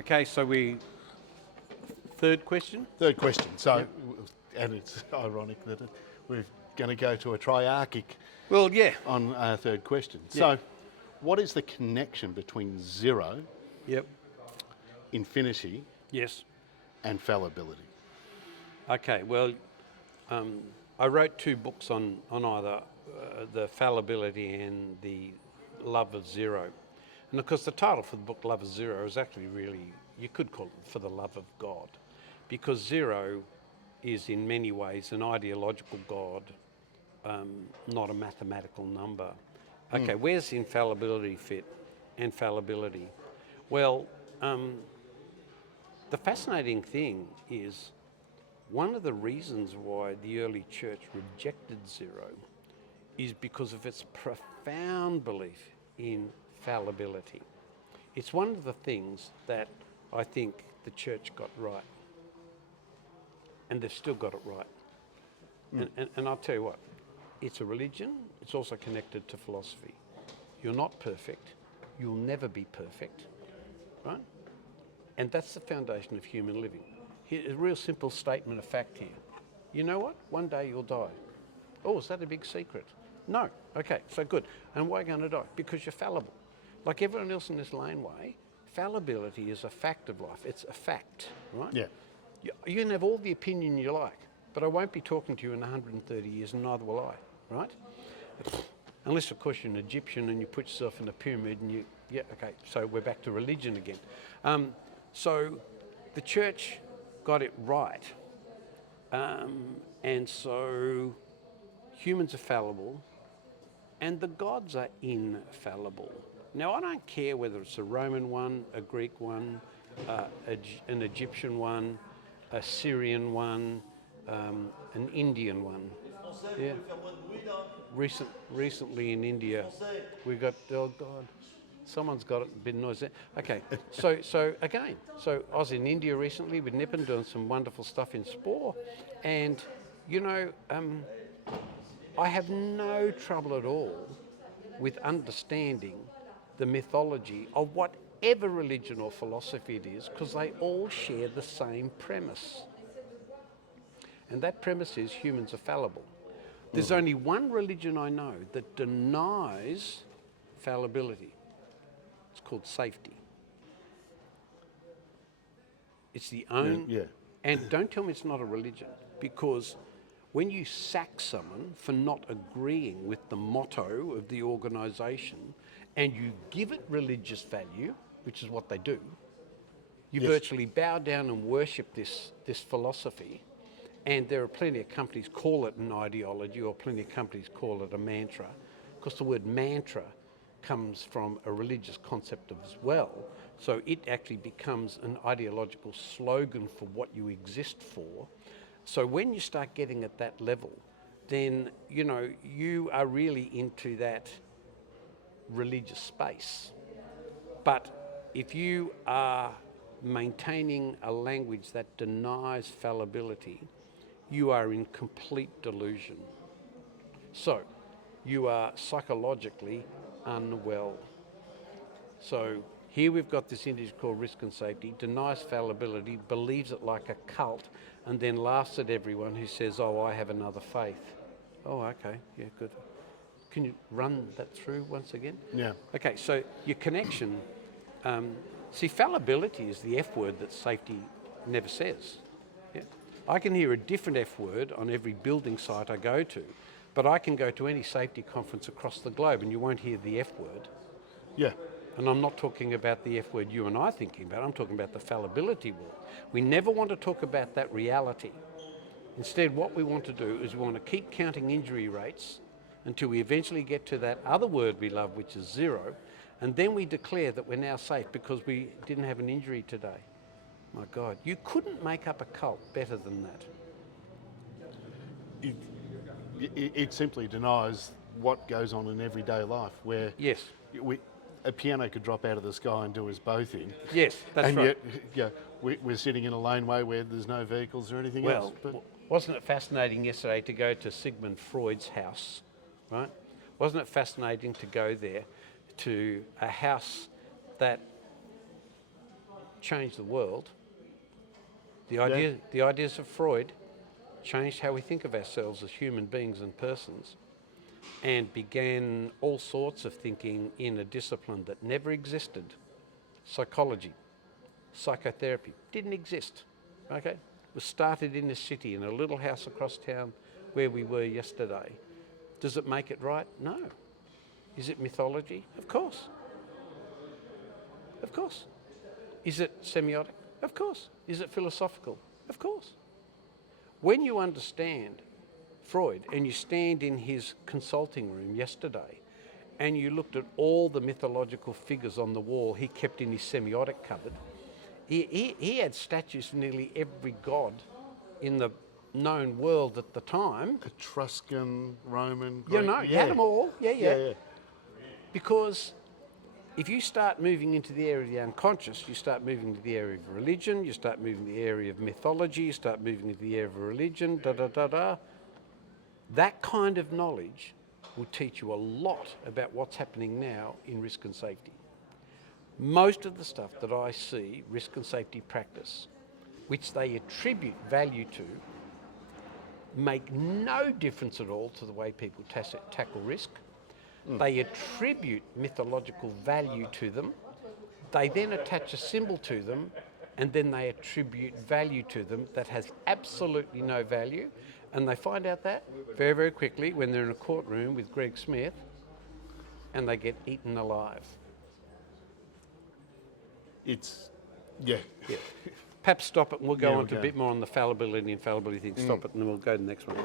Okay, so third question? Third question. So, and it's ironic that we're going to go to a triarchic Well, yeah. on our third question. Yeah. So, what is the connection between zero, Yep. infinity, Yes. and fallibility? Okay, well, I wrote two books on either the fallibility and the love of zero. And of course, the title for the book, Love of Zero, is actually really, you could call it For the Love of God, because zero is in many ways an ideological God, not a mathematical number. Okay, where's infallibility fit and fallibility? Well, the fascinating thing is one of the reasons why the early church rejected zero is because of its profound belief in fallibility. It's one of the things that I think the church got right. And they've still got it right. And I'll tell you what, it's a religion, it's also connected to philosophy. You're not perfect, you'll never be perfect, right? And that's the foundation of human living. Here's a real simple statement of fact here. You know what? One day you'll die. Oh, is that a big secret? No. Okay, so good. And why are you going to die? Because you're fallible. Like everyone else in this laneway, fallibility is a fact of life. It's a fact, right? Yeah. You can have all the opinion you like, but I won't be talking to you in 130 years, and neither will I, right? Unless, of course, you're an Egyptian and you put yourself in a pyramid and you... Yeah, okay, so we're back to religion again. So the church got it right. And so humans are fallible and the gods are infallible. Now, I don't care whether it's a Roman one, a Greek one, an Egyptian one, a Syrian one, an Indian one. Yeah. Recently in India, we got, oh God, someone's got it, a bit noisy. Okay, so again, I was in India recently with Nippon doing some wonderful stuff in Spore, and you know, I have no trouble at all with understanding the mythology of whatever religion or philosophy it is, because they all share the same premise. And that premise is humans are fallible. There's only one religion I know that denies fallibility. It's called safety. It's the only... Yeah. And don't tell me it's not a religion, because when you sack someone for not agreeing with the motto of the organisation and you give it religious value, which is what they do, you virtually bow down and worship this philosophy. And there are plenty of companies call it an ideology, or plenty of companies call it a mantra, because the word mantra comes from a religious concept as well. So it actually becomes an ideological slogan for what you exist for. So when you start getting at that level, then, you know, you are really into that religious space. But if you are maintaining a language that denies fallibility, you are in complete delusion. So you are psychologically unwell. So here we've got this entity called risk and safety, denies fallibility, believes it like a cult, and then laughs at everyone who says, oh, I have another faith. Oh, okay, yeah, good. Can you run that through once again? Yeah. Okay, so your connection, see, fallibility is the F word that safety never says. Yeah. I can hear a different F word on every building site I go to, but I can go to any safety conference across the globe and you won't hear the F word. Yeah. And I'm not talking about the F word you and I are thinking about, I'm talking about the fallibility word. We never want to talk about that reality. Instead, what we want to do is we want to keep counting injury rates until we eventually get to that other word we love, which is zero, and then we declare that we're now safe because we didn't have an injury today. My God, you couldn't make up a cult better than that. It simply denies what goes on in everyday life, where Yes. a piano could drop out of the sky and do us both in. Yes, that's and right. Yet, we're sitting in a laneway where there's no vehicles or anything else. Well, wasn't it fascinating yesterday to go to Sigmund Freud's house, right? Wasn't it fascinating to go there to a house that changed the world. The ideas of Freud changed how we think of ourselves as human beings and persons, and began all sorts of thinking in a discipline that never existed. Psychology, psychotherapy didn't exist. Okay, it was started in the city in a little house across town where we were yesterday. Does it make it right? No. Is it mythology? Of course. Of course. Is it semiotic? Of course. Is it philosophical? Of course. When you understand Freud and you stand in his consulting room yesterday and you looked at all the mythological figures on the wall he kept in his semiotic cupboard, he had statues of nearly every god in the known world at the time. Etruscan, Roman, You Greek. know, you had them all. Yeah. Because if you start moving into the area of the unconscious, you start moving into the area of religion, you start moving to the area of mythology, you start moving into the area of religion, That kind of knowledge will teach you a lot about what's happening now in risk and safety. Most of the stuff that I see risk and safety practice, which they attribute value to, make no difference at all to the way people tackle risk. They attribute mythological value to them. They then attach a symbol to them, and then they attribute value to them that has absolutely no value. And they find out that very, very quickly when they're in a courtroom with Greg Smith, and they get eaten alive. Yeah. Perhaps stop it and we'll go Yeah, on we'll to a go. bit more on the fallibility and infallibility thing. Stop it and then we'll go to the next one.